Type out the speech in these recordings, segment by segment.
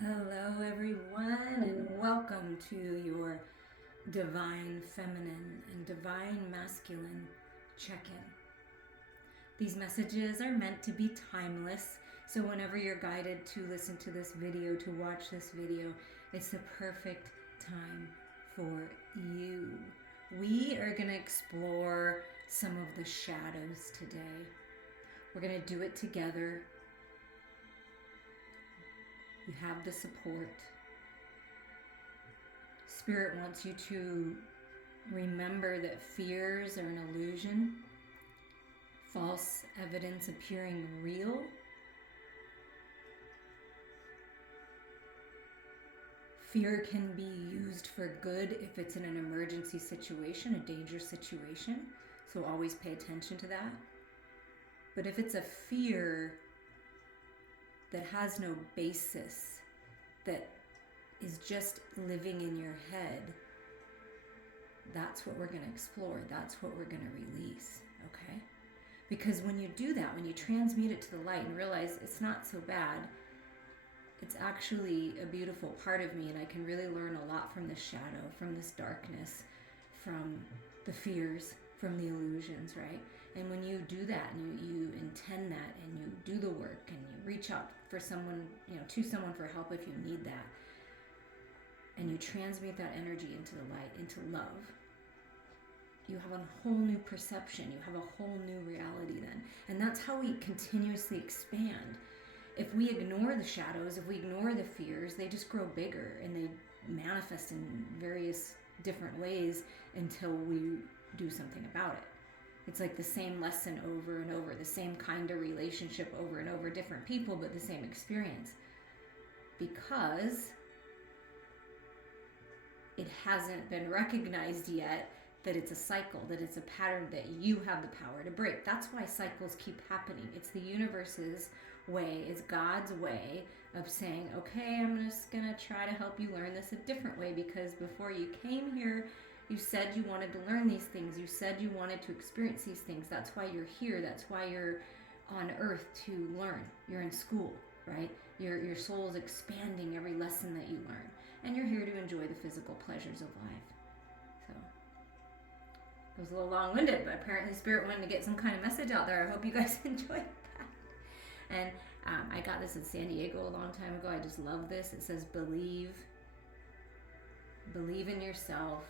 Hello, everyone, and welcome to your Divine Feminine and Divine Masculine check-in. These messages are meant to be timeless, so whenever you're guided to listen to this video, to watch this video, it's the perfect time for you. We are going to explore some of the shadows today. We're going to do it together. You have the support. Spirit wants you to remember that fears are an illusion, false evidence appearing real. Fear can be used for good if it's in an emergency situation, a dangerous situation, so always pay attention to that. But if it's a fear that has no basis, that is just living in your head, that's what we're going to explore. That's what we're going to release, okay? Because when you do that, when you transmute it to the light and realize it's not so bad, it's actually a beautiful part of me, and I can really learn a lot from this shadow, from this darkness, from the fears, from the illusions, right? And when you do that and you intend that and you do the work and you reach out for someone, to someone for help if you need that, and you transmute that energy into the light, into love, you have a whole new perception. You have a whole new reality then. And that's how we continuously expand. If we ignore the shadows, if we ignore the fears, they just grow bigger and they manifest in various different ways until we do something about it. It's like the same lesson over and over, the same kind of relationship over and over, different people, but the same experience. Because it hasn't been recognized yet that it's a cycle, that it's a pattern that you have the power to break. That's why cycles keep happening. It's the universe's way, it's God's way of saying, okay, I'm just going to try to help you learn this a different way, because before you came here, you said you wanted to learn these things. You said you wanted to experience these things. That's why you're here. That's why you're on earth, to learn. You're in school, right? Your soul is expanding every lesson that you learn. And you're here to enjoy the physical pleasures of life. So it was a little long-winded, but apparently Spirit wanted to get some kind of message out there. I hope you guys enjoyed that. And I got this in San Diego a long time ago. I just love this. It says, believe in yourself.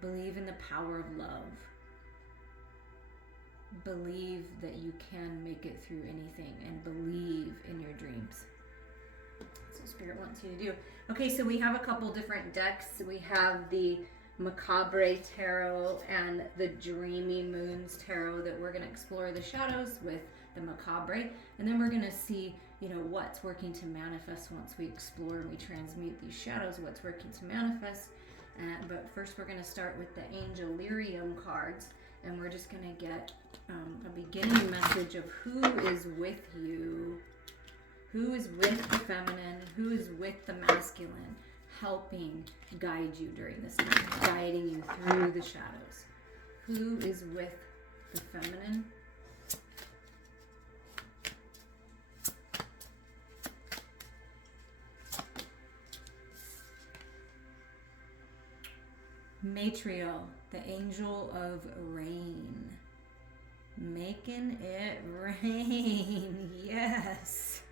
Believe in the power of love. Believe that you can make it through anything, and believe in your dreams. That's what Spirit wants you to do. Okay, so we have a couple different decks. We have the Macabre Tarot and the Dreamy Moons Tarot that we're going to explore the shadows with the Macabre. And then we're going to see, what's working to manifest once we explore and we transmute these shadows, what's working to manifest. But first we're going to start with the Angel Uriel cards, and we're just going to get a beginning message of who is with you, who is with the feminine, who is with the masculine, helping guide you during this time, guiding you through the shadows. Who is with the feminine? Matriel, the angel of rain. Making it rain, yes.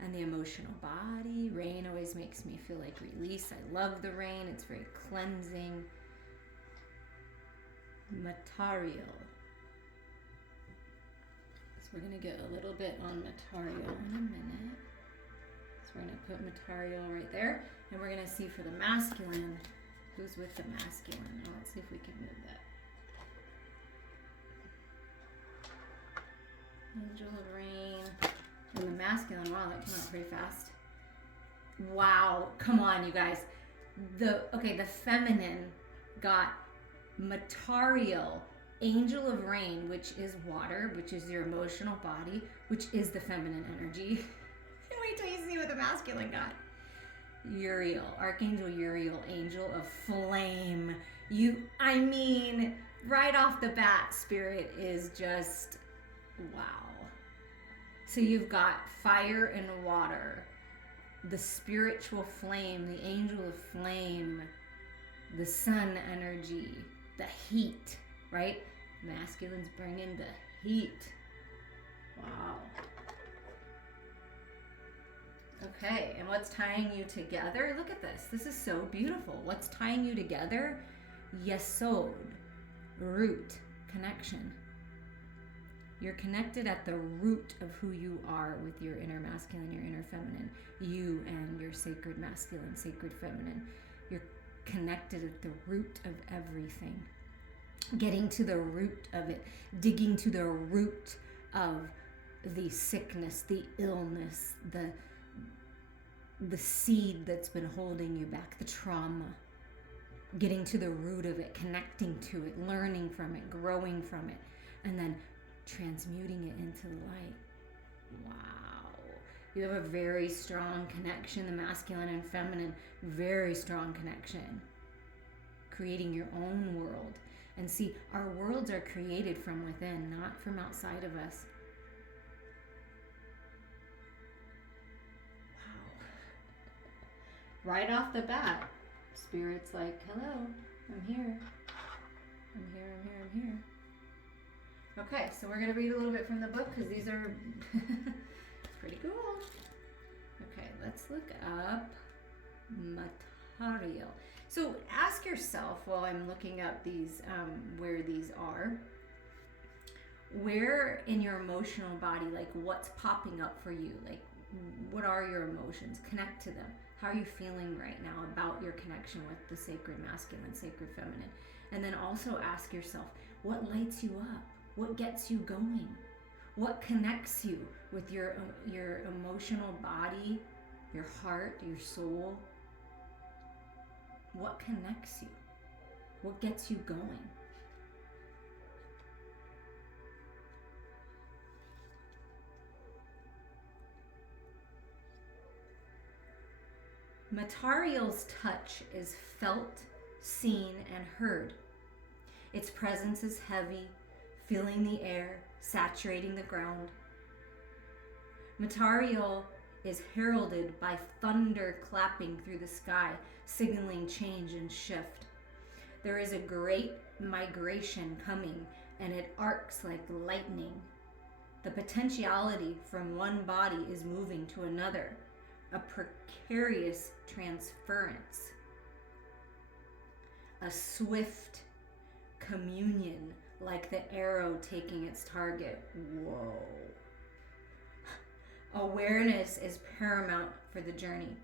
And the emotional body. Rain always makes me feel like release. I love the rain. It's very cleansing. Material. So we're going to get a little bit on material in a minute. So we're going to put material right there. And we're going to see for the masculine, who's with the masculine. Now let's see if we can move that. Angel of rain. And the masculine, wow, that came out pretty fast. Wow, come on, you guys. The feminine got material, angel of rain, which is water, which is your emotional body, which is the feminine energy. Wait till you see what the masculine got. Uriel, Archangel Uriel, angel of flame. Right off the bat, Spirit is just wow. So you've got fire and water, the spiritual flame, the angel of flame, the sun energy, the heat, right? Masculines bring in the heat. Wow. Okay, and what's tying you together? Look at this. This is so beautiful. What's tying you together? Yesod, root, connection. You're connected at the root of who you are with your inner masculine, your inner feminine, you and your sacred masculine, sacred feminine. You're connected at the root of everything. Getting to the root of it, digging to the root of the sickness, the illness, the seed that's been holding you back, the trauma. Getting to the root of it, connecting to it, learning from it, growing from it, and then transmuting it into the light. Wow. You have a very strong connection, the masculine and feminine, very strong connection. Creating your own world. And see, our worlds are created from within, not from outside of us. Wow. Right off the bat, Spirit's like, hello, I'm here. I'm here, I'm here, I'm here. Okay, so we're going to read a little bit from the book because these are pretty cool. Okay, let's look up Matariel. So ask yourself while I'm looking up these, where these are, where in your emotional body, like what's popping up for you? Like what are your emotions? Connect to them. How are you feeling right now about your connection with the sacred masculine, sacred feminine? And then also ask yourself, what lights you up? What gets you going? What connects you with your emotional body, your heart, your soul? What connects you? What gets you going? Matariel's touch is felt, seen, and heard. Its presence is heavy, filling the air, saturating the ground. Matariel is heralded by thunder clapping through the sky, signaling change and shift. There is a great migration coming, and it arcs like lightning. The potentiality from one body is moving to another, a precarious transference, a swift communion like the arrow taking its target. Whoa. Awareness is paramount for the journey.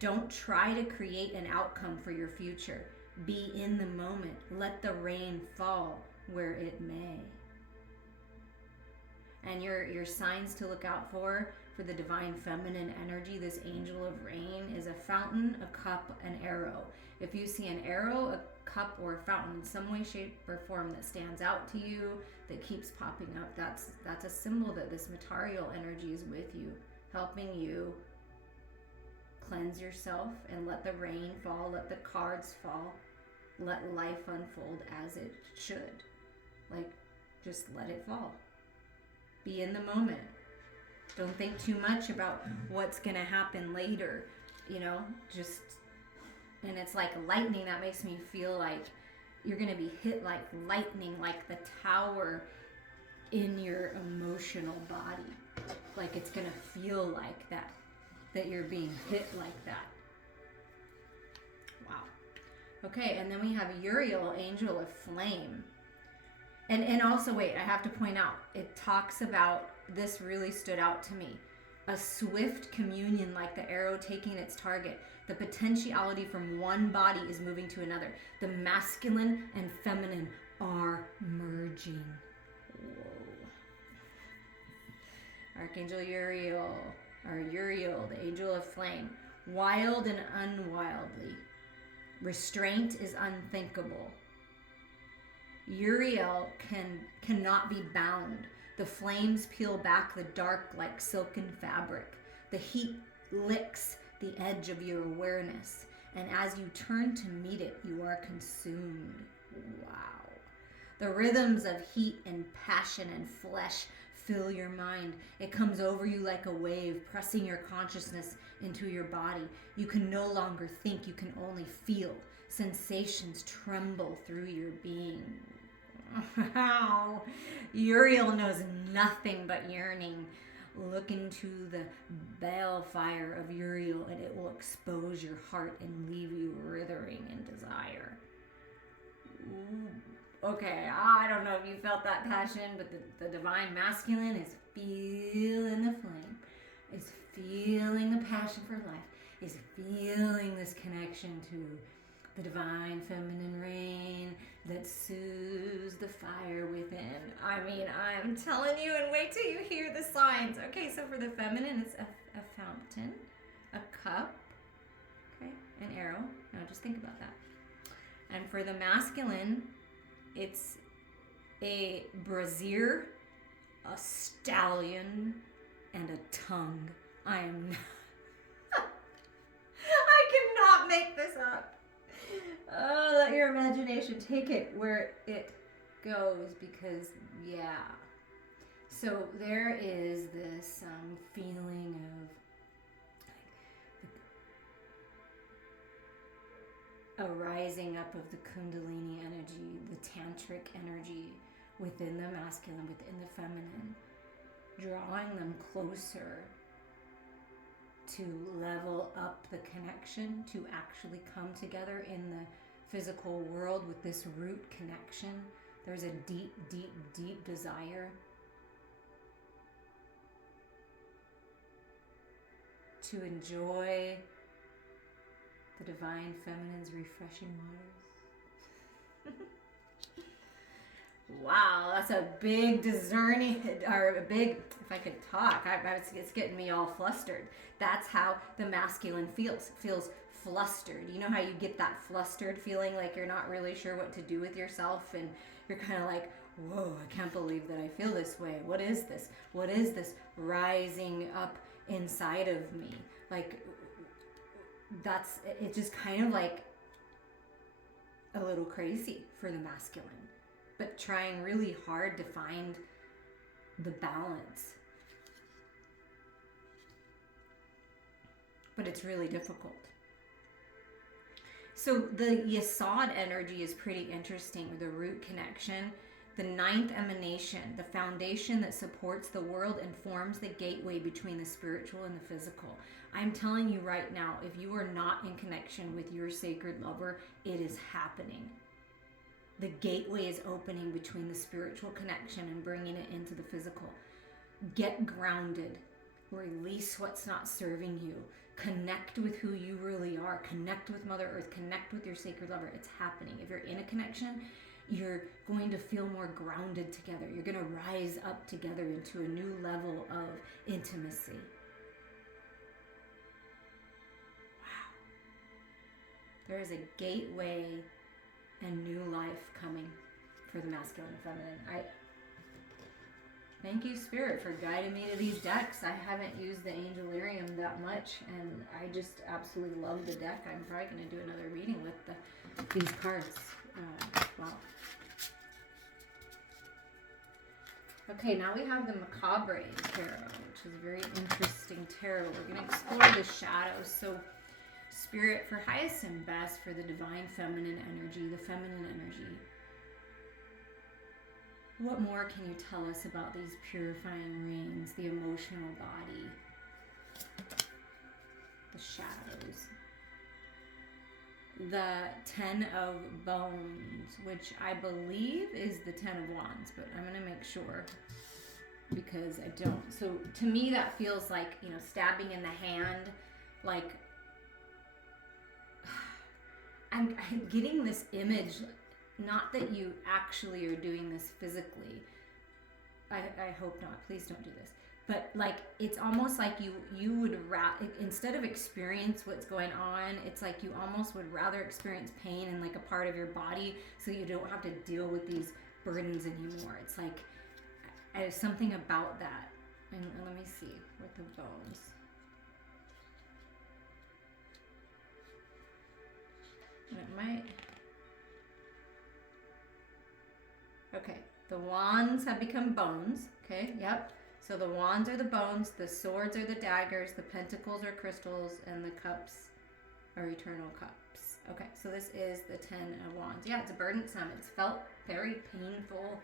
Don't try to create an outcome for your future. Be in the moment. Let the rain fall where it may. And your signs to look out for the divine feminine energy, this angel of rain, is a fountain, a cup, an arrow. If you see an arrow, a cup, or a fountain in some way, shape, or form that stands out to you, that keeps popping up, that's a symbol that this Matariel energy is with you, helping you cleanse yourself and let the rain fall, let the cards fall, let life unfold as it should. Like, just let it fall. Be in the moment. Don't think too much about what's gonna happen later, just, and it's like lightning. That makes me feel like you're gonna be hit like lightning, like the tower in your emotional body. Like it's gonna feel like that you're being hit like that. Wow. Okay, and then we have Uriel, angel of flame. And also, wait, I have to point out, it talks about, this really stood out to me, a swift communion like the arrow taking its target. The potentiality from one body is moving to another. The masculine and feminine are merging. Whoa. Archangel Uriel, or Uriel, the angel of flame. Wild and unwildly. Restraint is unthinkable. Uriel cannot be bound. The flames peel back the dark like silken fabric. The heat licks the edge of your awareness. And as you turn to meet it, you are consumed. Wow. The rhythms of heat and passion and flesh fill your mind. It comes over you like a wave, pressing your consciousness into your body. You can no longer think, you can only feel. Sensations tremble through your being. Wow. Uriel knows nothing but yearning. Look into the balefire of Uriel and it will expose your heart and leave you writhing in desire. Ooh. Okay, I don't know if you felt that passion, but the divine masculine is feeling the flame, is feeling the passion for life, is feeling this connection to the divine feminine rain that soothes the fire within. I mean, I'm telling you, and wait till you hear the signs. Okay, so for the feminine, it's a fountain, a cup, okay, an arrow. Now just think about that. And for the masculine, it's a brazier, a stallion, and a tongue. I cannot make this up. Oh, let your imagination take it where it goes, because, yeah. So there is this feeling of a rising up of the Kundalini energy, the tantric energy within the masculine, within the feminine, drawing them closer to level up the connection, to actually come together in the physical world with this root connection. There's a deep, deep, deep desire to enjoy the divine feminine's refreshing waters. Wow, that's a big discerning, or a big, if I could talk, it's getting me all flustered. That's how the masculine feels. It feels flustered. You know how you get that flustered feeling, like you're not really sure what to do with yourself, and you're kind of like, whoa, I can't believe that I feel this way. What is this? What is this rising up inside of me? Like, that's, it's just kind of like a little crazy for the masculine, but trying really hard to find the balance. But it's really difficult. So the Yesod energy is pretty interesting, the root connection, the ninth emanation, the foundation that supports the world and forms the gateway between the spiritual and the physical. I'm telling you right now, if you are not in connection with your sacred lover, it is happening. The gateway is opening between the spiritual connection and bringing it into the physical. Get grounded. Release what's not serving you. Connect with who you really are. Connect with Mother Earth. Connect with your sacred lover. It's happening. If you're in a connection, you're going to feel more grounded together. You're going to rise up together into a new level of intimacy. Wow. There is a gateway and new life coming for the masculine and feminine. Thank you, Spirit, for guiding me to these decks. I haven't used the Angel Uriel that much, and I just absolutely love the deck. I'm probably going to do another reading with these cards. Wow. Okay, now we have the Macabre Tarot, which is a very interesting tarot. We're going to explore the shadows. So, Spirit, for highest and best, for the divine feminine energy, the feminine energy, what more can you tell us about these purifying rains, the emotional body, the shadows? The 10 of Bones, which I believe is the 10 of Wands, but I'm going to make sure because I don't. So to me that feels like, stabbing in the hand, like I'm getting this image. Not that you actually are doing this physically. I hope not. Please don't do this. But like, it's almost like you would instead of experience what's going on, it's like you almost would rather experience pain in like a part of your body so you don't have to deal with these burdens anymore. It's like, there's something about that. And let me see with the bones. And it might... Okay, the wands have become bones. Okay, yep. So the wands are the bones, the swords are the daggers, the pentacles are crystals, and the cups are eternal cups. Okay, so this is the 10 of wands. Yeah, it's burdensome. It's felt very painful.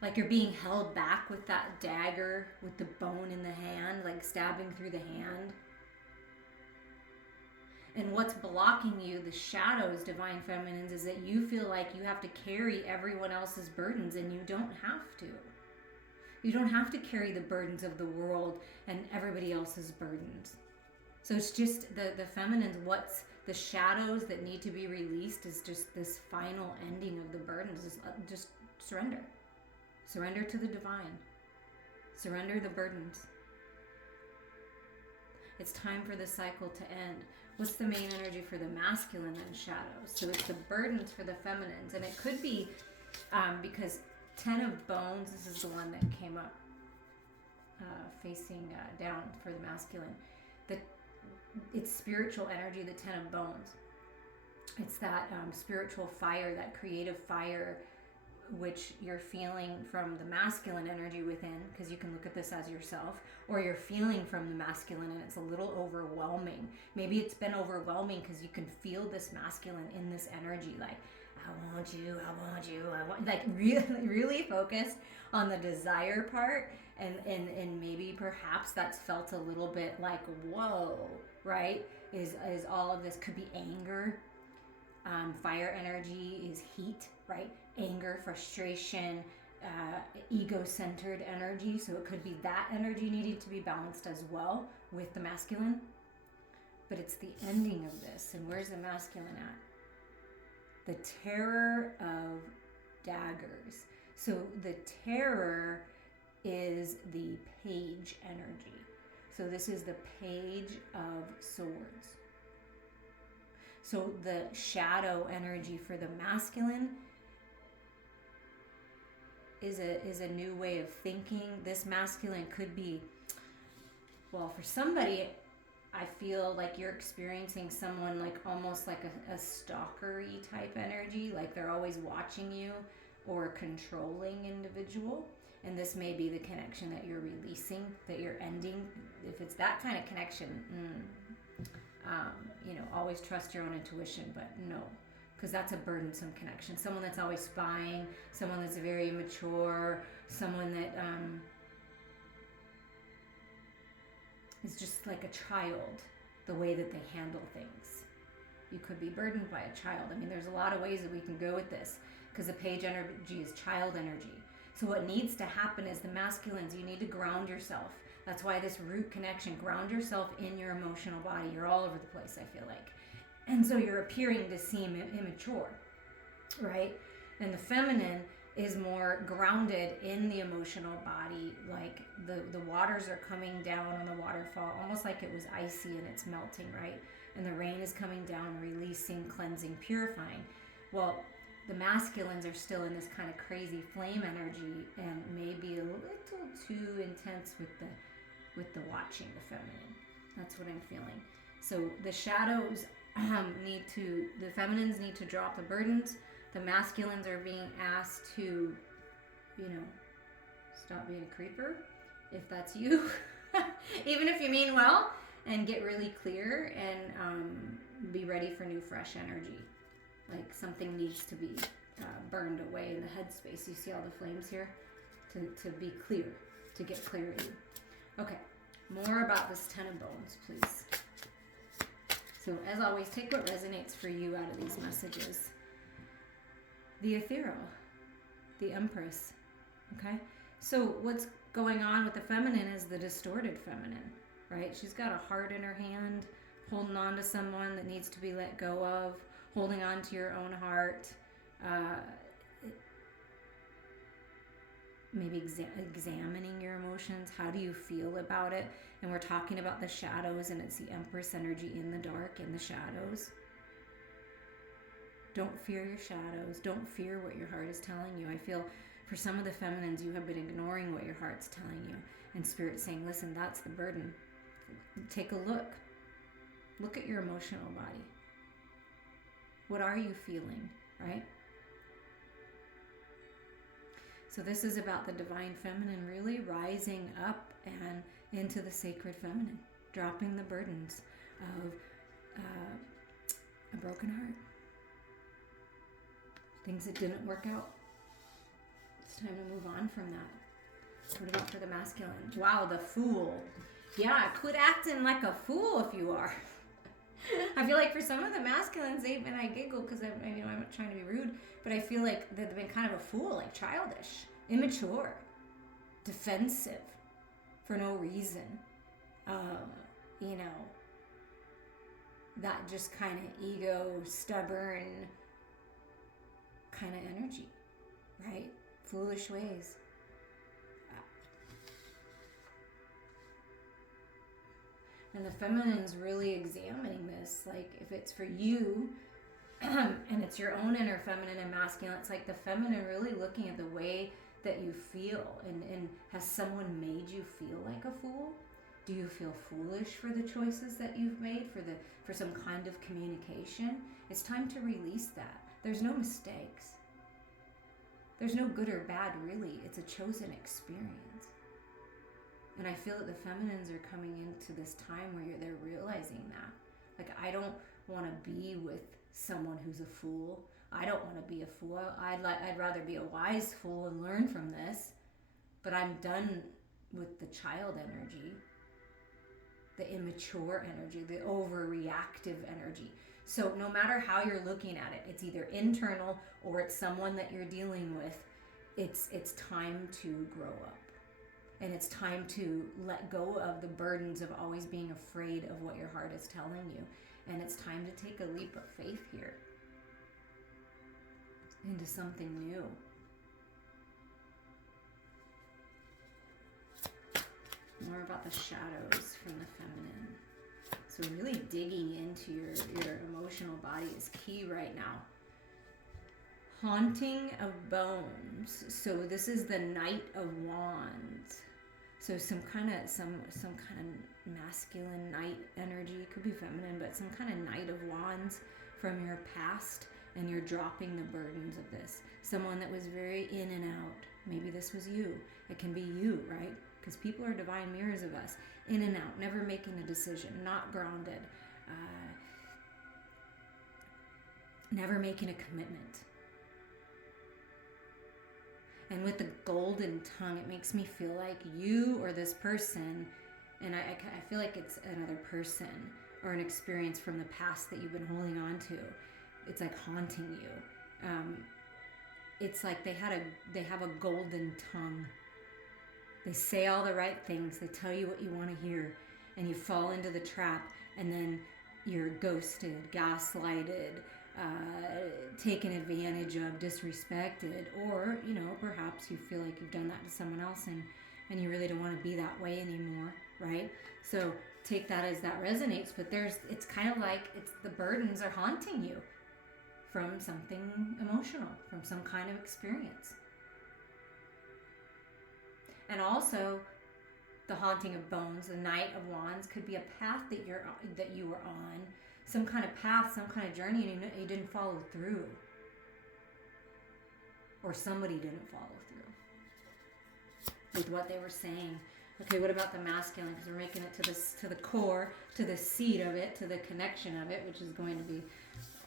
Like you're being held back with that dagger, with the bone in the hand, like stabbing through the hand. And what's blocking you, the shadows, divine feminines, is that you feel like you have to carry everyone else's burdens, and you don't have to. You don't have to carry the burdens of the world and everybody else's burdens. So it's just the feminines, what's the shadows that need to be released is just this final ending of the burdens. Just surrender. Surrender to the divine. Surrender the burdens. It's time for the cycle to end. What's the main energy for the masculine and shadows? So it's the burdens for the feminines. And it could be because 10 of bones, this is the one that came up facing down for the masculine. It's spiritual energy, the 10 of bones. It's that spiritual fire, that creative fire, which you're feeling from the masculine energy within, because you can look at this as yourself, or you're feeling from the masculine and it's a little overwhelming. Maybe it's been overwhelming because you can feel this masculine in this energy, like, I want you, I want you, I want, like really focused on the desire part, and maybe perhaps that's felt a little bit like, whoa, right? Is all of this, could be anger. Fire energy is heat, right? Anger, frustration, ego-centered energy. So it could be that energy needed to be balanced as well with the masculine. But it's the ending of this. And where's the masculine at? The terror of daggers. So the terror is the page energy. So this is the page of swords. So the shadow energy for the masculine is a new way of thinking. This masculine could be, well, for somebody, I feel like you're experiencing someone like almost like a stalkery type energy, like they're always watching you, or a controlling individual. And this may be the connection that you're releasing, that you're ending. If it's that kind of connection, always trust your own intuition, but no, because that's a burdensome connection. Someone that's always spying, someone that's very immature, someone that is just like a child, the way that they handle things. You could be burdened by a child. I mean, there's a lot of ways that we can go with this, because the page energy is child energy. So what needs to happen is the masculines, you need to ground yourself. That's why this root connection, ground yourself in your emotional body. You're all over the place, I feel like. And so you're appearing to seem immature, right? And the feminine is more grounded in the emotional body, like the waters are coming down on the waterfall, almost like it was icy and it's melting, right? And the rain is coming down, releasing, cleansing, purifying. Well, the masculines are still in this kind of crazy flame energy and maybe a little too intense with the watching the feminine. That's what I'm feeling. So the shadows the feminines need to drop the burdens. The masculines are being asked to, stop being a creeper, if that's you. Even if you mean well, and get really clear and be ready for new, fresh energy. Like something needs to be burned away in the headspace. You see all the flames here? To be clear, to get clarity. Okay, more about this 10 of bones, please. So as always, take what resonates for you out of these messages. The ethereal, the empress, okay? So what's going on with the feminine is the distorted feminine, right? She's got a heart in her hand, holding on to someone that needs to be let go of, holding on to your own heart, maybe examining your emotions. How do you feel about it? And we're talking about the shadows, and it's the Empress energy in the dark, in the shadows. Don't fear your shadows. Don't fear what your heart is telling you. I feel for some of the feminines, you have been ignoring what your heart's telling you. And Spirit's saying, listen, that's the burden. Take a look. Look at your emotional body. What are you feeling, right? So this is about the divine feminine really rising up and into the sacred feminine, dropping the burdens of a broken heart, things that didn't work out. It's time to move on from that. What about for the masculine? Wow, the Fool. Yeah, quit acting like a fool if you are. I feel like for some of the masculines, and I giggle because I'm not trying to be rude, but I feel like they've been kind of a fool, like childish, immature, defensive, for no reason. That just kind of ego, stubborn kind of energy, right? Foolish ways. And the feminine's really examining this, like if it's for you and it's your own inner feminine and masculine, it's like the feminine really looking at the way that you feel, and has someone made you feel like a fool? Do you feel foolish for the choices that you've made, for some kind of communication? It's time to release that. There's no mistakes. There's no good or bad, really. It's a chosen experience. And I feel that the feminines are coming into this time where they're realizing that. Like, I don't want to be with someone who's a fool. I don't want to be a fool. I'd rather be a wise fool and learn from this. But I'm done with the child energy, the immature energy, the overreactive energy. So no matter how you're looking at it, it's either internal or it's someone that you're dealing with. It's time to grow up. And it's time to let go of the burdens of always being afraid of what your heart is telling you. And it's time to take a leap of faith here into something new. More about the shadows from the feminine. So really digging into your emotional body is key right now. Haunting of bones. So this is the Knight of Wands. So some kind of masculine knight energy, could be feminine, but some kind of Knight of Wands from your past, and you're dropping the burdens of this. Someone that was very in and out. Maybe this was you. It can be you, right? Because people are divine mirrors of us. In and out, never making a decision, not grounded, never making a commitment. And with the golden tongue, it makes me feel like you or this person, and I feel like it's another person or an experience from the past that you've been holding on to. It's like haunting you. It's like they have a golden tongue. They say all the right things. They tell you what you want to hear, and you fall into the trap, and then you're ghosted, gaslighted, taken advantage of, disrespected, or perhaps you feel like you've done that to someone else, and you really don't want to be that way anymore, right? So take that as that resonates, but it's kind of like the burdens are haunting you from something emotional, from some kind of experience. And also, the haunting of bones, the Knight of Wands, could be a path that you were on, some kind of path, some kind of journey, and you didn't follow through, or somebody didn't follow through with what they were saying. Okay, what about the masculine? Because we're making it to the core, to the seed of it, to the connection of it, which is going to be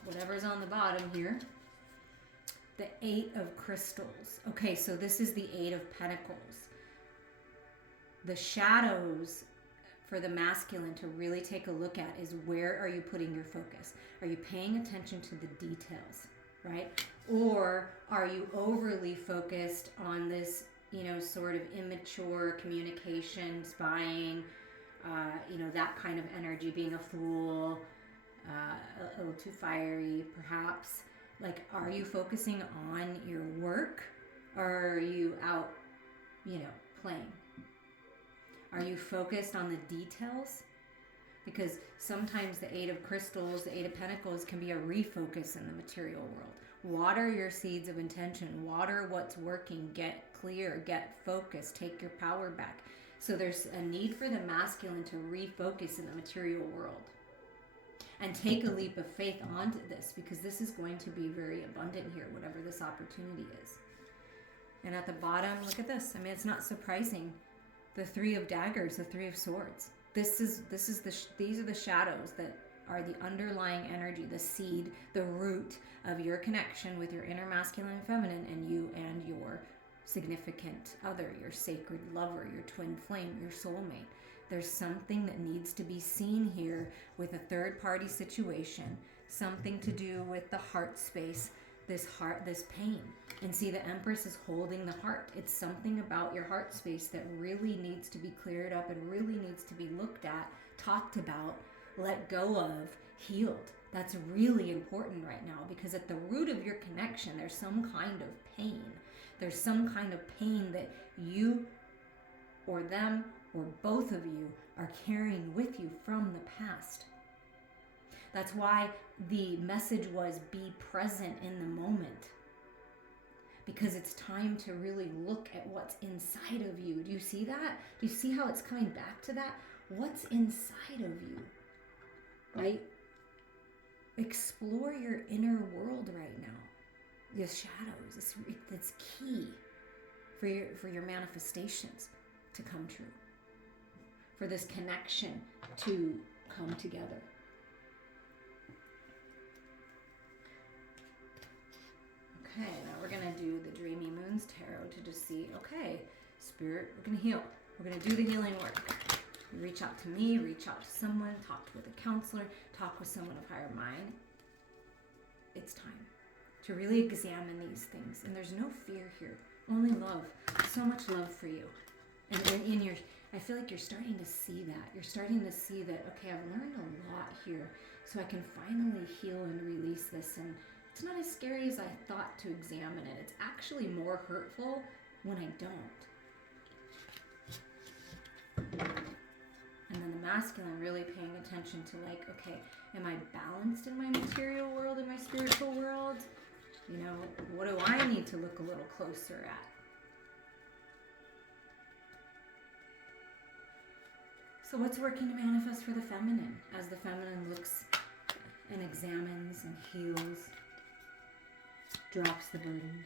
whatever's on the bottom here. The 8 of Crystals. Okay, so this is the 8 of Pentacles. The shadows for the masculine to really take a look at is, where are you putting your focus? Are you paying attention to the details, right? Or are you overly focused on this, sort of immature communication, spying, that kind of energy, being a fool, a little too fiery, perhaps? Like, are you focusing on your work, or are you out, playing? Are you focused on the details? Because sometimes the 8 of Crystals, the 8 of Pentacles can be a refocus in the material world. Water your seeds of intention. Water what's working. Get clear. Get focused. Take your power back. So there's a need for the masculine to refocus in the material world. And take a leap of faith onto this, because this is going to be very abundant here, whatever this opportunity is. And at the bottom, look at this. I mean, it's not surprising. The Three of Daggers, the Three of Swords. These are the shadows that are the underlying energy, the seed, the root of your connection with your inner masculine and feminine, and you and your significant other, your sacred lover, your twin flame, your soulmate. There's something that needs to be seen here with a third party situation, something to do with the heart space, this pain. And see, the Empress is holding the heart. It's something about your heart space that really needs to be cleared up and really needs to be looked at, talked about, let go of, healed. That's really important right now, because at the root of your connection, there's some kind of pain. There's some kind of pain that you or them or both of you are carrying with you from the past. That's why the message was be present in the moment, because it's time to really look at what's inside of you. Do you see that? Do you see how it's coming back to that? What's inside of you, right? Explore your inner world right now. The shadows, it's key for your manifestations to come true, for this connection to come together. Okay, now we're going to do the Dreamy Moons Tarot to just see, okay, Spirit, we're going to heal. We're going to do the healing work. You reach out to me, reach out to someone, talk with a counselor, talk with someone of higher mind. It's time to really examine these things. And there's no fear here, only love. So much love for you. And I feel like you're starting to see that. You're starting to see that, okay, I've learned a lot here, so I can finally heal and release this. And it's not as scary as I thought to examine it. It's actually more hurtful when I don't. And then the masculine really paying attention to, like, okay, am I balanced in my material world, in my spiritual world? You know, what do I need to look a little closer at? So what's working to manifest for the feminine as the feminine looks and examines and heals, drops the burdens?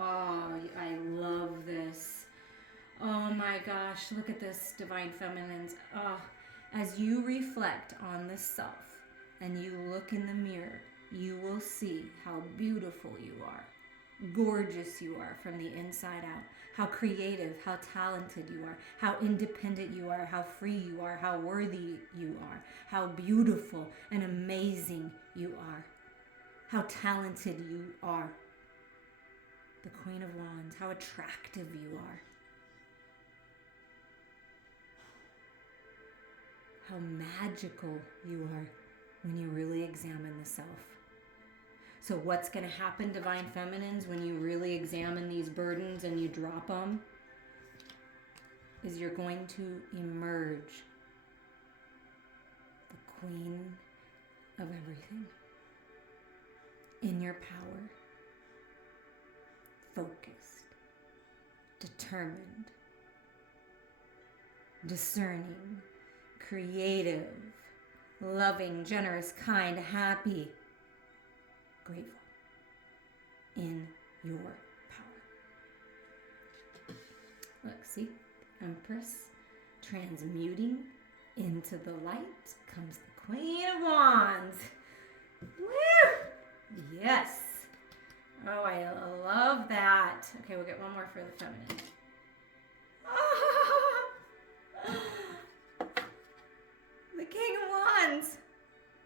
Oh, I love this. Oh my gosh, look at this, Divine Feminines. Oh, as you reflect on the self and you look in the mirror, you will see how beautiful you are, gorgeous you are from the inside out, how creative, how talented you are, how independent you are, how free you are, how worthy you are, how beautiful and amazing you are, how talented you are. The Queen of Wands, how attractive you are. How magical you are when you really examine the self. So what's going to happen, Divine Feminines, when you really examine these burdens and you drop them, is you're going to emerge the Queen of everything. In your power. Focused. Determined. Discerning. Creative. Loving, generous, kind, happy. Grateful in your power. Look, see? Empress transmuting into the light comes the Queen of Wands. Woo! Yes. Oh, I love that. Okay, we'll get one more for the feminine. The King of Wands.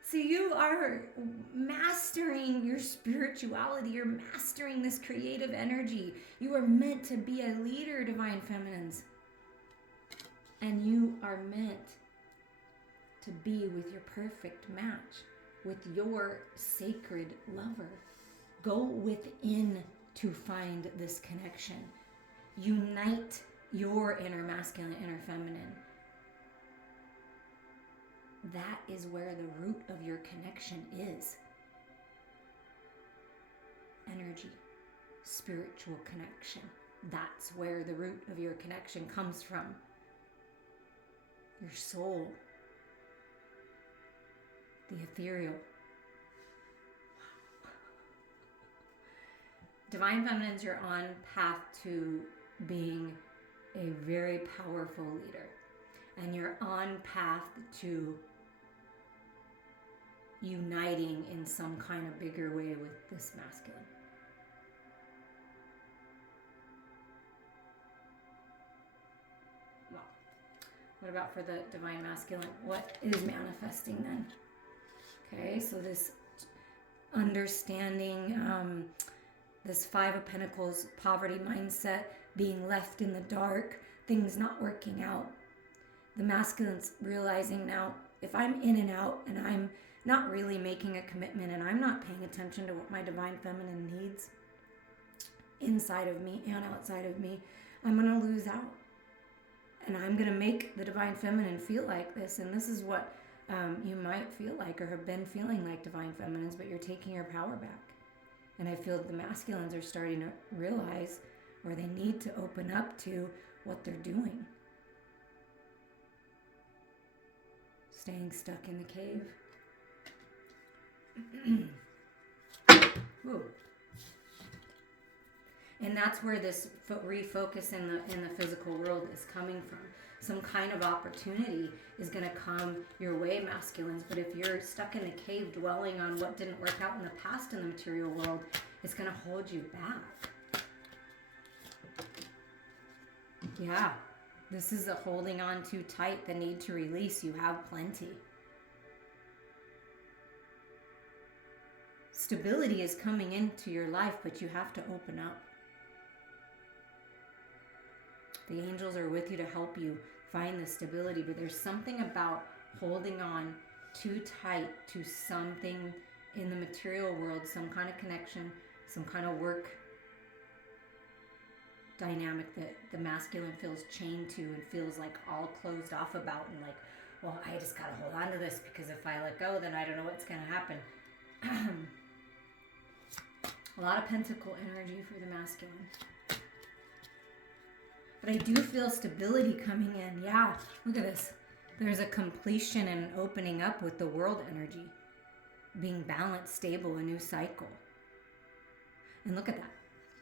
So you are mastering your spirituality. You're mastering this creative energy. You are meant to be a leader, Divine Feminines. And you are meant to be with your perfect match, with your sacred lover. Go within to find this connection. Unite your inner masculine, inner feminine. That is where the root of your connection is. Energy, spiritual connection. That's where the root of your connection comes from. Your soul. The ethereal. Divine feminines, you're on path to being a very powerful leader. And you're on path to uniting in some kind of bigger way with this masculine. Well, what about for the divine masculine? What is manifesting then? Okay, so this understanding, this Five of Pentacles poverty mindset, being left in the dark, things not working out. The masculine's realizing now, if I'm in and out and I'm not really making a commitment and I'm not paying attention to what my divine feminine needs inside of me and outside of me, I'm going to lose out. And I'm going to make the divine feminine feel like this. And this is what you might feel like or have been feeling like divine feminines, but you're taking your power back. And I feel that the masculines are starting to realize, or they need to open up to what they're doing. Staying stuck in the cave. Whoa. And that's where this refocus in the physical world is coming from. Some kind of opportunity is going to come your way, masculines. But if you're stuck in the cave dwelling on what didn't work out in the past in the material world, it's going to hold you back. Yeah, this is a holding on too tight, the need to release. You have plenty. Stability is coming into your life, but you have to open up. The angels are with you to help you find the stability, but there's something about holding on too tight to something in the material world, some kind of connection, some kind of work dynamic that the masculine feels chained to and feels like all closed off about, and like, well, I just gotta hold on to this because if I let go, then I don't know what's gonna happen. A lot of pentacle energy for the masculine. But I do feel stability coming in. Yeah, look at this. There's a completion and an opening up with the world energy. Being balanced, stable, a new cycle. And look at that.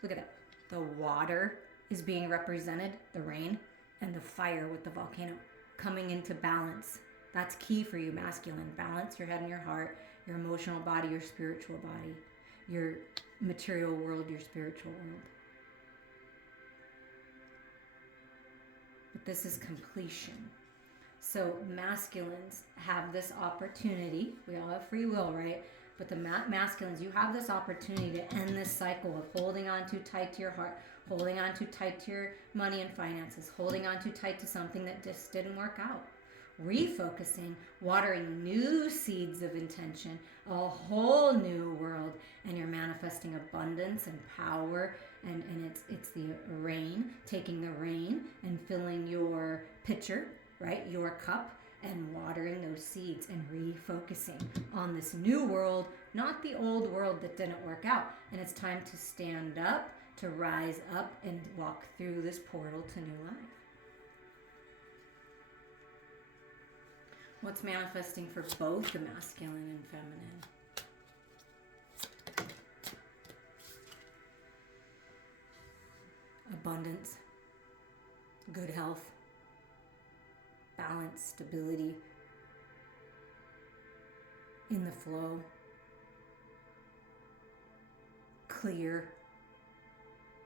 Look at that. The water is being represented, the rain, and the fire with the volcano coming into balance. That's key for you, masculine. Balance your head and your heart, your emotional body, your spiritual body, your material world, your spiritual world. But this is completion. So masculines have this opportunity. We all have free will, right? But the masculines, you have this opportunity to end this cycle of holding on too tight to your heart, holding on too tight to your money and finances, holding on too tight to something that just didn't work out. Refocusing, watering new seeds of intention, a whole new world, and you're manifesting abundance and power, and it's the rain, taking the rain and filling your pitcher, right, your cup, and watering those seeds and refocusing on this new world, not the old world that didn't work out. And it's time to stand up, to rise up, and walk through this portal to new life. What's manifesting for both the masculine and feminine? Abundance, good health, balance, stability, in the flow, clear,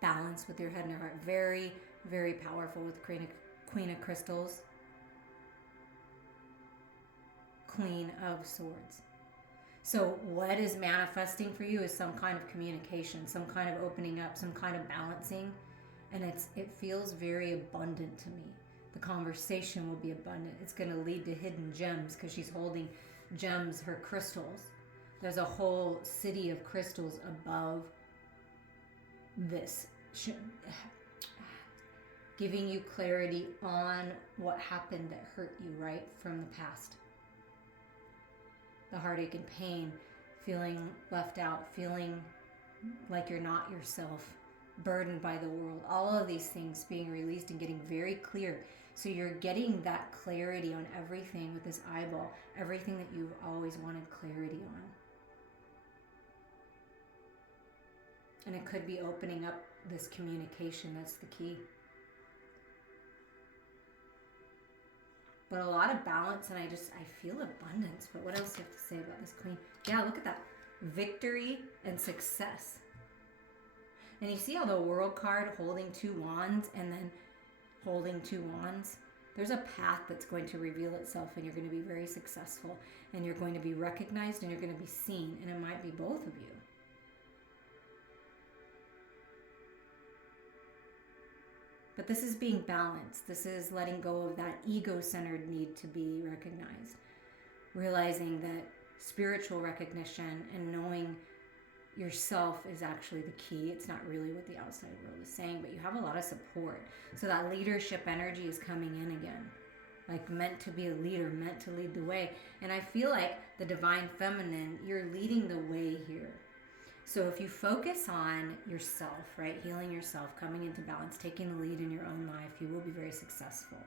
balance with your head and your heart. Very, very powerful with Queen of Crystals, Queen of Swords. So what is manifesting for you is some kind of communication, some kind of opening up, some kind of balancing, and it feels very abundant to me. The conversation will be abundant. It's going to lead to hidden gems because she's holding gems, her crystals. There's a whole city of crystals above this, giving you clarity on what happened that hurt you, right, from the past. The heartache and pain, feeling left out, feeling like you're not yourself, burdened by the world. All of these things being released and getting very clear. So you're getting that clarity on everything with this eyeball, everything that you've always wanted clarity And it could be opening up this communication. That's the key. But a lot of balance, and I feel abundance. But what else do you have to say about this queen? Yeah, look at that. Victory and success. And you see how the world card holding 2 wands and then holding 2 wands? There's a path that's going to reveal itself, and you're going to be very successful, and you're going to be recognized, and you're going to be seen, and it might be both of you. But this is being balanced. This is letting go of that ego-centered need to be recognized. Realizing that spiritual recognition and knowing yourself is actually the key. It's not really what the outside world is saying, but you have a lot of support. So that leadership energy is coming in again. Like meant to be a leader, meant to lead the way. And I feel like the divine feminine, you're leading the way here. So if you focus on yourself, right, healing yourself, coming into balance, taking the lead in your own life, you will be very successful.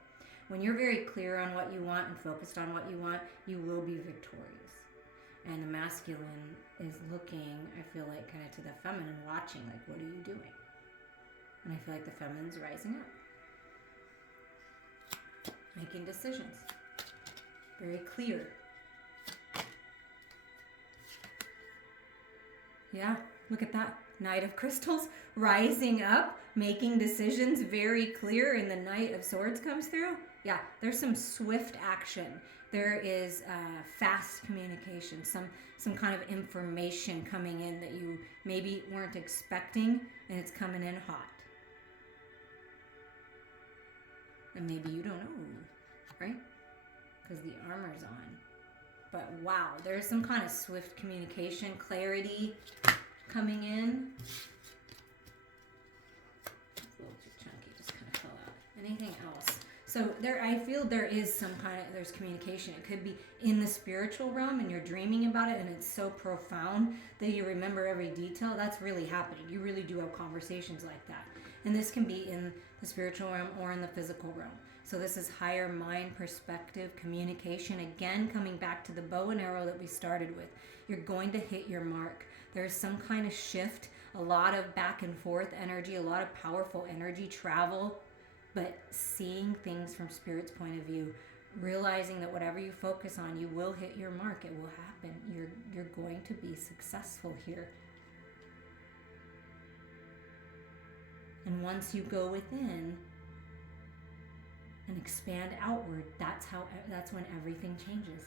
When you're very clear on what you want and focused on what you want, you will be victorious. And the masculine is looking, I feel like, kind of to the feminine, watching, like, what are you doing? And I feel like the feminine's rising up. Making decisions. Very clear. Yeah, look at that. Knight of Crystals, rising up, making decisions, very clear, and the Knight of Swords comes through. Yeah, there's some swift action. There is fast communication, some kind of information coming in that you maybe weren't expecting, and it's coming in hot. And maybe you don't know, right? Because the armor's on. But wow, there's some kind of swift communication, clarity coming in. It's a little too chunky, just kind of fell out. Anything else? So there, I feel there is some kind of, there's communication. It could be in the spiritual realm and you're dreaming about it and it's so profound that you remember every detail. That's really happening. You really do have conversations like that. And this can be in the spiritual realm or in the physical realm. So this is higher mind perspective, communication. Again, coming back to the bow and arrow that we started with. You're going to hit your mark. There's some kind of shift, a lot of back and forth energy, a lot of powerful energy, travel, but seeing things from Spirit's point of view, realizing that whatever you focus on, you will hit your mark. It will happen. You're going to be successful here. And once you go within and expand outward, that's when everything changes.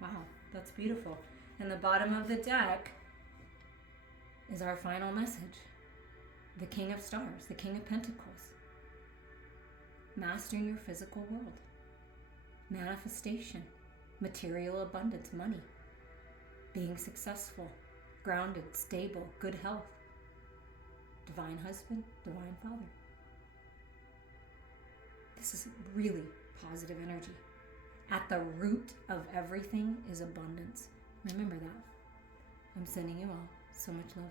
Wow, that's beautiful. And the bottom of the deck is our final message. The King of Stars, the King of Pentacles. Mastering your physical world. Manifestation. Material abundance, money. Being successful. Grounded, stable, good health. Divine husband, divine father. This is really positive energy. At the root of everything is abundance. Remember that. I'm sending you all so much love.